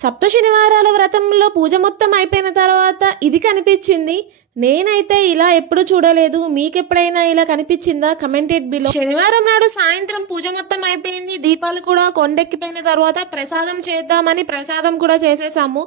సప్త శనివారాల వ్రతంలో పూజ మొత్తం అయిపోయిన తర్వాత ఇది కనిపించింది. నేనైతే ఇలా ఎప్పుడు చూడలేదు. మీకెప్పుడైనా ఇలా కనిపించిందా? Commented below. శనివారం నాడు సాయంత్రం పూజ మొత్తం అయిపోయింది. దీపాలు కూడా కొండెక్కిపోయిన తర్వాత ప్రసాదం చేద్దామని ప్రసాదం కూడా చేసేసాము.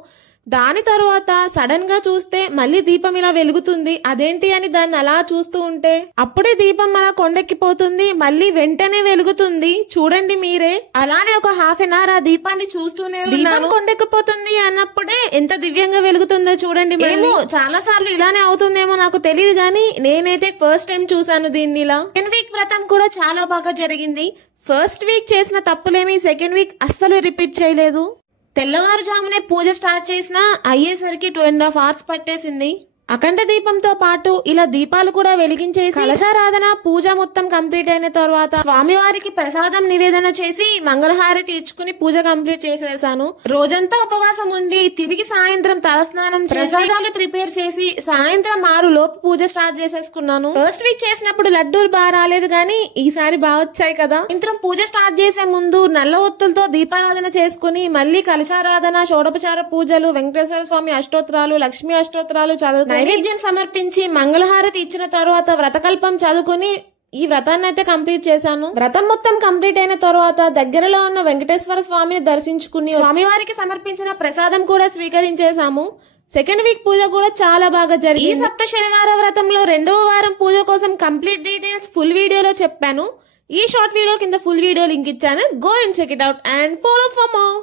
దాని తర్వాత సడన్ గా చూస్తే మళ్ళీ దీపం ఇలా వెలుగుతుంది. అదేంటి అని దాన్ని అలా చూస్తూ ఉంటే అప్పుడే దీపం అలా కొండెక్కిపోతుంది, మళ్ళీ వెంటనే వెలుగుతుంది. చూడండి మీరే. అలానే ఒక హాఫ్ అన్ అవర్ ఆ దీపాన్ని చూస్తూనే దీపం కొండెక్కిపోతుంది అన్నప్పుడే ఎంత దివ్యంగా వెలుగుతుందో చూడండి. మేము చాలా సార్లు ఇలానే అవుతుందేమో నాకు తెలియదు గానీ నేనైతే ఫస్ట్ టైం చూసాను దీన్ని ఇలా. సెకండ్ వీక్ వ్రతం కూడా చాలా బాగా జరిగింది. ఫస్ట్ వీక్ చేసిన తప్పులేమి సెకండ్ వీక్ అస్సలు రిపీట్ చేయలేదు. తెల్లవారుజామునే పూజ స్టార్ట్ చేసినా అయ్యేసరికి 2.5 hours పట్టేసింది. అఖండ దీపంతో పాటు ఇలా దీపాలు కూడా వెలిగించేసి కలశారాధన పూజ మొత్తం కంప్లీట్ అయిన తర్వాత స్వామివారికి ప్రసాదం నివేదన చేసి మంగళహారతి ఇచ్చుకుని పూజ కంప్లీట్ చేసేసాను. రోజంతా ఉపవాసం ఉండి తిరిగి సాయంత్రం తలస్నానం ప్రసాదాలు ప్రిపేర్ చేసి సాయంత్రం 6 లోపు పూజ స్టార్ట్ చేసేసుకున్నాను. ఫస్ట్ వీక్ చేసినప్పుడు లడ్డూలు బాగా రాలేదు గానీ ఈసారి బాగా వచ్చాయి కదా. సాయంత్రం పూజ స్టార్ట్ చేసే ముందు నల్ల ఒత్తులతో దీపారాధన చేసుకుని మళ్ళీ కలశారాధన, షోడోపచార పూజలు, వెంకటేశ్వర స్వామి అష్టోత్తరాలు, లక్ష్మీ అష్టోత్తరాలు చదువు నైవేద్యం సమర్పించి మంగళహారతి ఇచ్చిన తర్వాత వ్రతకల్పం చదువుకుని ఈ వ్రతాన్ని అయితే కంప్లీట్ చేశాను. వ్రతం మొత్తం కంప్లీట్ అయిన తర్వాత దగ్గరలో ఉన్న వెంకటేశ్వర స్వామిని దర్శించుకుని స్వామివారికి సమర్పించిన ప్రసాదం కూడా స్వీకరించేశాము. సెకండ్ వీక్ పూజ కూడా చాలా బాగా జరిగింది. ఈ సప్త శనివార వ్రతంలో 2వ వారం పూజ కోసం కంప్లీట్ డీటెయిల్స్ ఫుల్ వీడియోలో చెప్పాను. ఈ షార్ట్ వీడియో కింద ఫుల్ వీడియో లింక్ ఇచ్చాను. Go and check it out and follow for more.